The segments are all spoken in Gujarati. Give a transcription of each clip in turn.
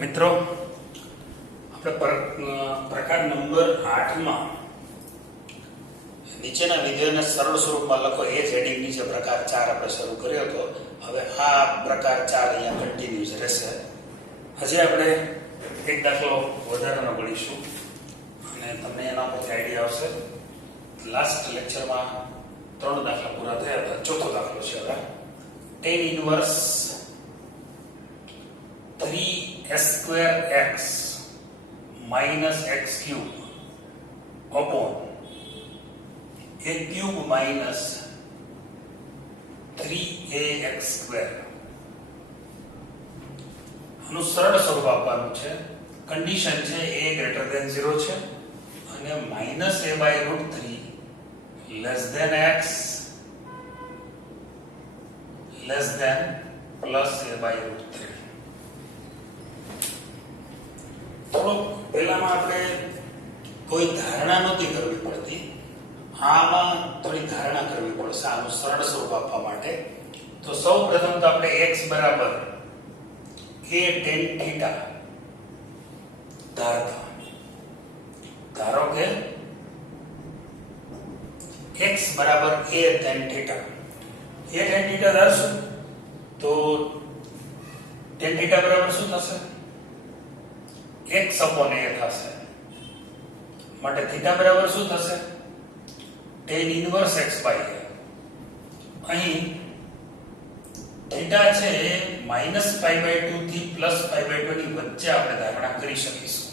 મિત્રો આપણે પ્રકાર નંબર 8 માં નીચેના વિધેયને સરળ સ્વરૂપમાં લખો એ જ હેડિંગ નીચે પ્રકાર 4 આપણે શરૂ કર્યો હતો. હવે આ પ્રકાર 4 અહીંયા કન્ટિન્યુઅસ રહેશે. હજી આપણે એક દાખલો વધારાનો ગણીશું અને તમને એના પરથી આઈડિયા આવશે. લાસ્ટ લેક્ચરમાં 3 દાખલા પૂરા થયા હતા. ચોથો દાખલો છે હવે tan inverse 3s2x minus x cube upon a cube minus 3ax square. આનું સરળ સ્વરૂપ આપવાનું છે. કન્ડિશન છે a greater than 0 છે અને minus a by root 3 less than x less than plus a by root 3. થોડો પહેલામાં આપણે કોઈ ધારણા નહોતી કરવી પડતી. આમાં થોડી ધારણા કરવી પડશે આનું સરળ સ્વરૂપ આપવા માટે. તો સૌ પ્રથમ તો આપણે x બરાબર a tan theta ધારો કે x બરાબર a tan theta. a tan theta ધારશું તો tan theta બરાબર શું થશે? x upon a થશે. માટે થીટા બરાબર શું થશે? tan inverse x by a. અહીં થીટા છે -π/2 થી +π/2 ની વચ્ચે આપણે ધારણા કરી શકીશું.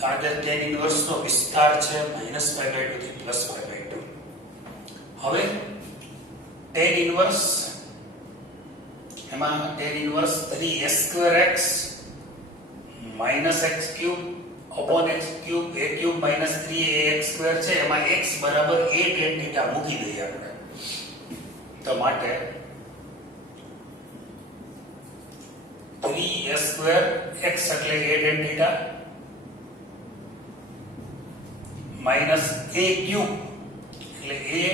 કારણ કે tan inverse નો વિસ્તાર છે -π/2 થી +π/2. હવે tan inverse એમાં tan inverse 3s2x minus x cube upon x cube a cube minus 3ax square છે. એમાં x બરાબર a tan theta મૂકી દઈએ આપણે. તો માટે 3s square x એટલે a tan theta minus a cube એટલે a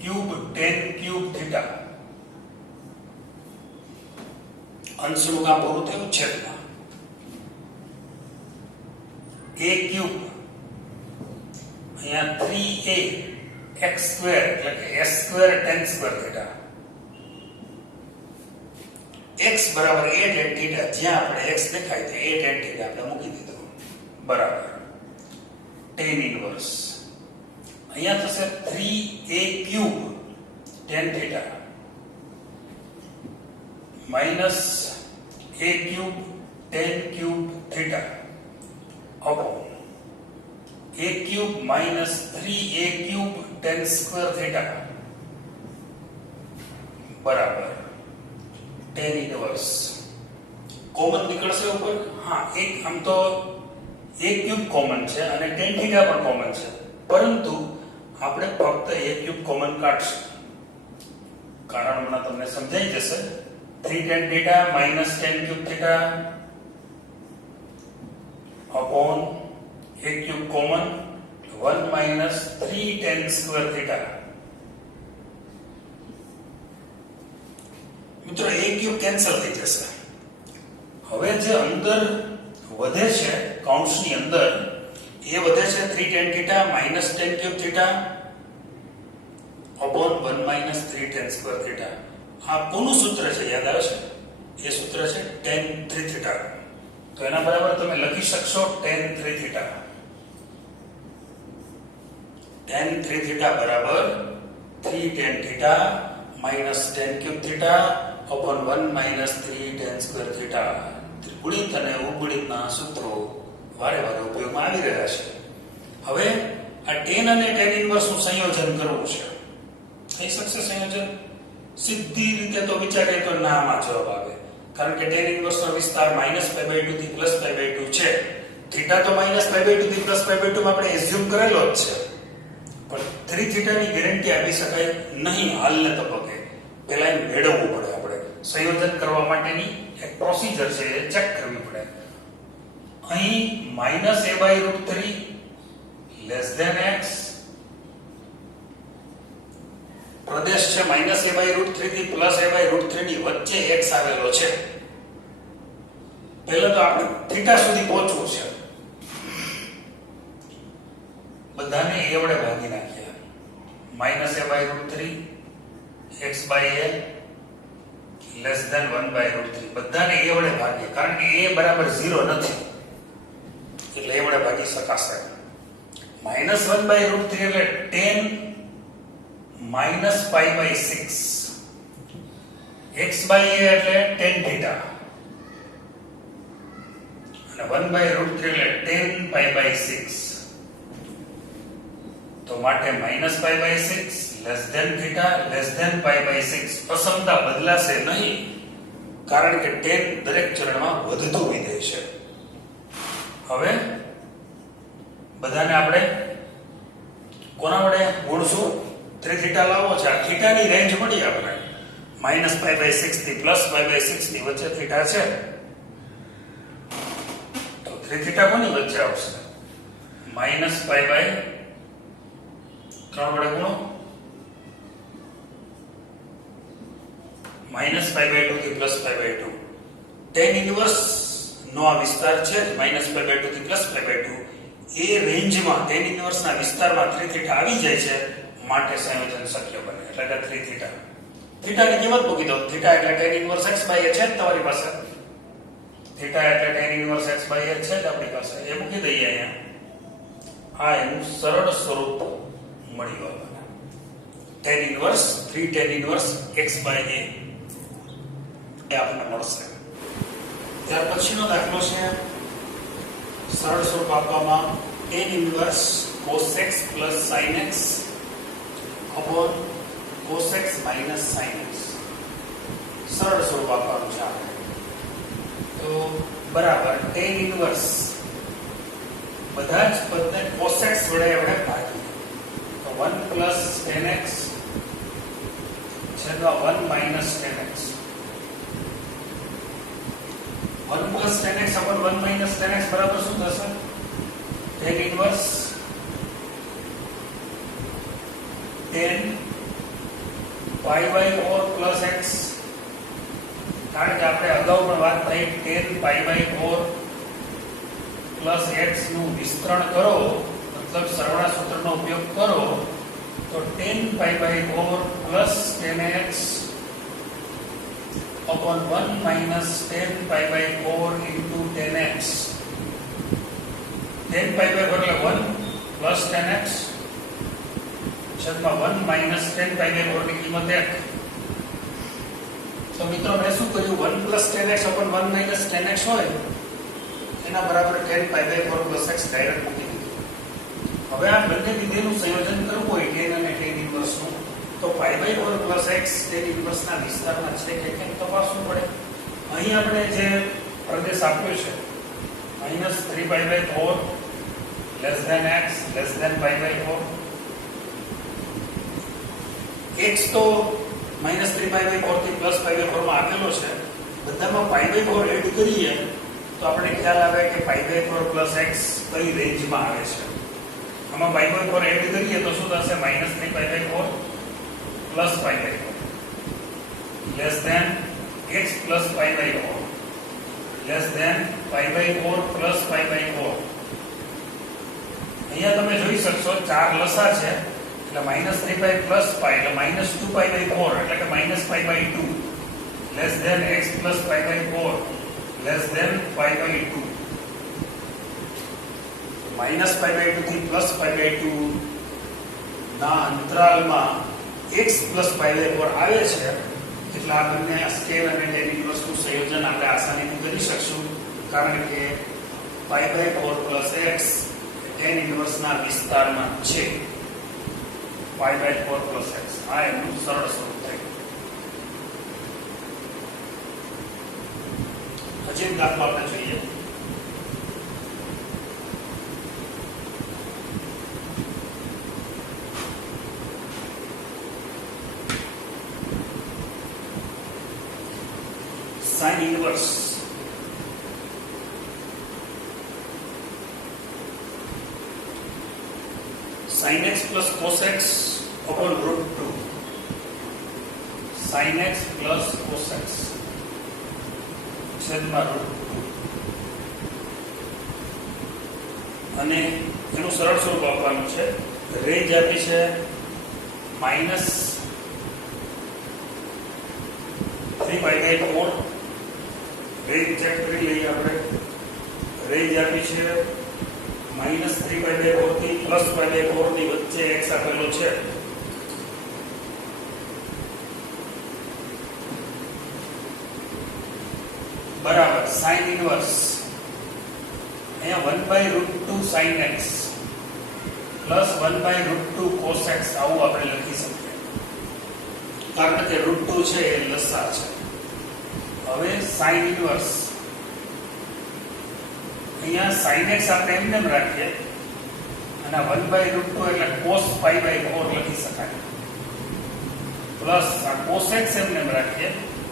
cube tan cube theta. અંશનું કામ પૂરું થયું. છેદમાં a cube અહીંયા 3a x square એટલે કે s square tan square theta. x બરાબર a tan theta જ્યાં આપણે x દેખાય છે a tan theta આપણે મૂકી દીધું બરાબર tan inverse અહીંયા થશે 3a cube tan theta minus a cube tan cube theta upon a cube minus 3a cube tan square theta બરાબર tan inverse. કોમન નીકળશે ઉપર. હા, એક આમ તો a cube કોમન છે અને tan theta પણ કોમન છે, પરંતુ આપણે ફક્ત a cube કોમન કાઢશું. કારણ હમણાં તમને સમજાઈ જશે. 3 tan theta minus tan cube theta upon a cube common 1 minus 3 tan square theta. મિત્રો a cube કેન્સલ થઈ જશે. હવે જે અંદર વધે છે કૌંસની અંદર એ વધે છે 3 tan theta minus tan cube theta upon 1 minus 3 tan square theta. આ કોનું સૂત્ર છે યાદ આવે છે? એ સૂત્ર છે tan 3 theta. તો એના બરાબર તમે લખી શકશો tan 3 theta. tan 3 theta બરાબર 3 tan theta minus tan cube theta upon 1 minus 3 tan square theta. ત્રિગુણિત અને ઉપગુણિતના સૂત્રો વારે વારે ઉપયોગમાં આવી રહ્યા છે. હવે આ tan અને tan ઇન્વર્સ નું સંયોજન કરવું છે. થઈ શકશે સંયોજન? સીધી રીતે તો વિચારીએ તો ના માં જવાબ આવે. કારણ કે tan ઇન્વર્સ નો વિસ્તાર -π/2 થી +π/2 છે. થીટા તો -π/2 થી +π/2 માં આપણે એઝ્યુમ કરેલો જ છે, પણ 3 થીટા ની ગેરંટી આપી શકાય નહીં હાલના તબક્કે. પહેલા એ મેળવવું પડે. આપણે સંયોજન કરવા માટેની એક પ્રોસિજર છે, એ ચેક કરવી પડે. અહીં -a/√3 less than x પ્રદેશ છે -a/√3 થી +a/√3 ની વચ્ચે x આવેલો છે. પહેલા તો આપણે થીટા સુધી પહોંચવું છે. બધાને a વડે ભાગી નાખ્યા. -a/√3 x/a લેસ ધેન 1/√3 બધાને a વડે ભાગીએ કારણ કે a બરાબર 0 નથી એટલે a વડે ભાગી શકાશે. -1/√3 એટલે 10 -π/6 x/a એટલે tan θ અને 1/√3 એટલે 10π/6 તો માટે -π/6 લેસ ધેન θ લેસ ધેન π/6 અસમતા બદલાશે નહીં કારણ કે tan દરેક ચરણમાં વધતું વિધેય છે. હવે બધાને આપણે કોના વડે ગુણશું? 3θ લાવવો છે. આ θની રેન્જ મળી આપણે -π/6 થી +π/6 ની વચ્ચે θ છે તો 3θ કોની વચ્ચે આવશે? -π/3 વડે ગુણો -π/2 થી +π/2 tan ઇન્વર્સ નો આ વિસ્તાર છે -π/2 થી +π/2 એ રેન્જમાં tan ઇન્વર્સ ના વિસ્તારમાં 3θ આવી જાય છે માટે સંયોજન શક્ય બને એટલે કે 3θ. થીટાની કિંમત મૂકી દો. થીટા એટલે tan ઇન્વર્સ x/a છે જ તમારી પાસે. થીટા એટલે tan ઇન્વર્સ x/a છે જ આપણી પાસે. એ મૂકી દઈએ અહીંયા. આ એનું સરળ સ્વરૂપ મળ્યું આપણને. tan inverse 3 tan inverse x/a એ આપણને મળશે. ત્યાર પછીનો દાખલો છે સરળ સ્વરૂપ આપવામાં tan inverse cos x sin x upon cos x minus sin x. સરળ સ્વરૂપ આપવાનું છે આપણે. તો બરાબર tan ઇન્વર્સ બધા જ પદને cos x વડે આપણે ભાગીએ તો 1 plus tan x છેદમાં 1 minus tan x 1 plus tan x upon 1 minus tan x બરાબર શું થશે? tan inverse tan π/4 plus x કારણ કે આપણે અગાઉ પણ વાત થઈ tan π/4 plus x નું વિસ્તરણ કરો મતલબ સરવાળા સૂત્રનો ઉપયોગ કરો તો tan π/4 plus tan x upon 1 minus tan π/4 into tan x tan π/4 એટલે 1 plus tan x છેદમાં 1 minus tan π/4 ની કિંમત 1. તો મિત્રો મેં શું કર્યું 1 plus tan x upon 1 minus tan x હોય એના બરાબર tan π/4 plus x ડાયરેક્ટ મૂકી દીધું. હવે આ બંને વિધેયનું સંયોજન કરવું હોય tan અને tan ઇન્વર્સનું તો π/4 plus x tan ઇન્વર્સના વિસ્તારમાં છે કે કેમ તપાસવું પડે. અહીં આપણે જે પ્રદેશ આપ્યો છે -3π/4 less than x less than π/4 x તો -3π/4 થી +π/4 માં આપેલો છે. બધામાં π/4 એડ કરીએ તો આપણે ખ્યાલ આવે કે π/4 + x કઈ રેન્જમાં આવે છે. આમાં π/4 એડ કરીએ તો શું થશે? -3π/4 + π/4 less than x plus π/4 less than π/4 plus π/4. અહીંયા તમે જોઈ શકશો ચાર લસા છે એટલે -3π plus π એટલે -2π/4 એટલે કે -π/2 less than x plus π/4 less than π/2. -π/2 થી +π/2 ના અંતરાલમાં x plus π/4 આવે છે એટલે આ બંને સ્કેલ અને tan ઇન્વર્સનું સંયોજન આપણે આસાનીથી કરી શકશું કારણ કે π/4 plus x tan ઇન્વર્સના વિસ્તારમાં છે. π/4 plus x આ એનું સરળ સ્વરૂપ થયું. હજી એક દાખલો આપણે જોઈએ. sin inverse sin x plus cos x upon √2 sin x plus cos x છેદમાં √2 અને એનું સરળ સ્વરૂપ આપવાનું છે. રેન્જ આપી છે માઇનસ 3π/4. રેન્જ ચેક કરી લઈએ આપણે. રેન્જ આપી છે માઇનસ 3π/4 થી પ્લસ π/4 ની વચ્ચે x આપેલો છે. બરાબર sin ઇનવર્સ અહીંયા 1/√2 sin x plus 1/√2 cos x આવું આપણે લખી શકીએ, કારણ કે √2 છે એ લસાઅ છે. હવે sin ઇનવર્સ અહીંયા sin x આપણે એમને એમ રાખીએ અને 1/√2 એટલે cos π/4 લખી શકાય, પ્લસ આ cos x એમને એમ રાખીએ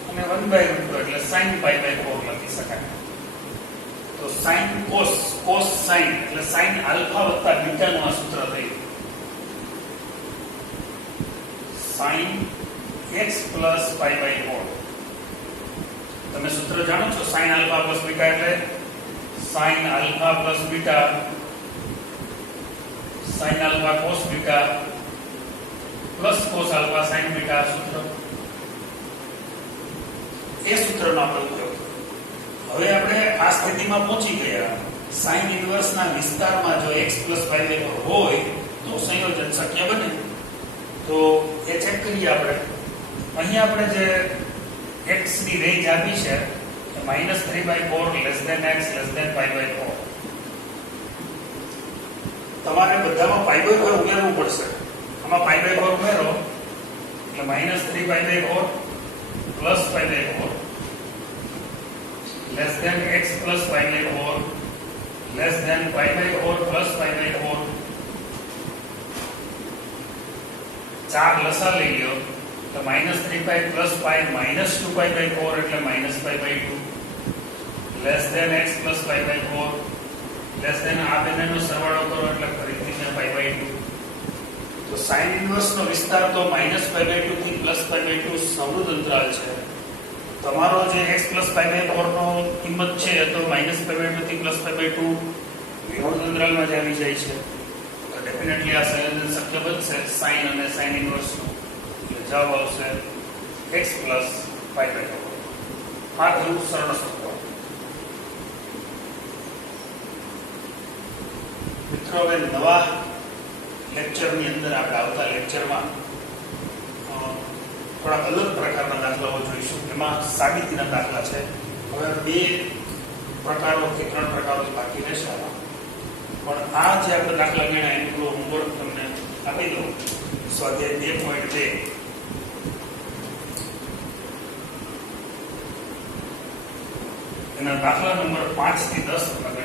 અને 1/√2 એટલે sin π/4 લખી શકાય. તો sin cos sin એટલે sin આલ્ફા વત્તા બીટા નું આ સૂત્ર થયું. sin x plus π/4. તમે સૂત્ર જાણો છો, sin આલ્ફા પ્લસ બીટા એટલે sin alpha plus beta sin alpha cos beta plus cos alpha sin beta સૂત્ર. એ સૂત્રનો આપણે ઉપયોગ. હવે આપણે આ સ્થિતિમાં પહોંચી ગયા. sin ઇનવર્સ ના વિસ્તારમાં જો x π/4 હોય તો સંયોજન શક્ય બને. તો એ ચેક કરીએ આપણે. અહીં આપણે જે x ની રેન્જ આપી છે -3/4 x π/4. તમારે બધામાં π/4 ઉમેરવું પડશે. આમાં π/4 ઉમેરો એટલે -3/4 plus π/4 less than x plus π/4 less than π/4 plus π/4. 4 લસા લઈ લ્યો તો -3π plus π -2π/4 એટલે -π/2 less than x plus π/4 less than આ બંનેનો સરવાળો કરો એટલે ફરીથી π/2. તો sin ઇનવર્સ નો વિસ્તાર તો -π/2 થી +π/2 સમૃદ્ધ અંતરાલ છે. તમારો જે x π/4 નો કિંમત છે તો -π/2 થી +π/2 વિરોધ અંતરાલમાં જ આવી જાય છે. તો ડેફિનેટલી આ સંયોજન શક્ય બનશે sin અને sin ઇનવર્સ નું. એટલે જવાબ આવશે x π/4. આ થયું સરળ સૂત્ર. મિત્રો હવે નવા લેક્ચરની અંદર આપણે આવતા લેક્ચરમાં થોડા અલગ પ્રકારના દાખલાઓ જોઈશું. એમાં સાબિતીના દાખલા છે. હવે 2 પ્રકારોથી 3 પ્રકારોથી બાકી રહેશે. પણ આ જે આપણે દાખલા ગણ્યા એનું હોમવર્ક તમને આપી દઉં. સ્વાધ્યાય 2.2 એના દાખલા નંબર 5 થી 10 આપણે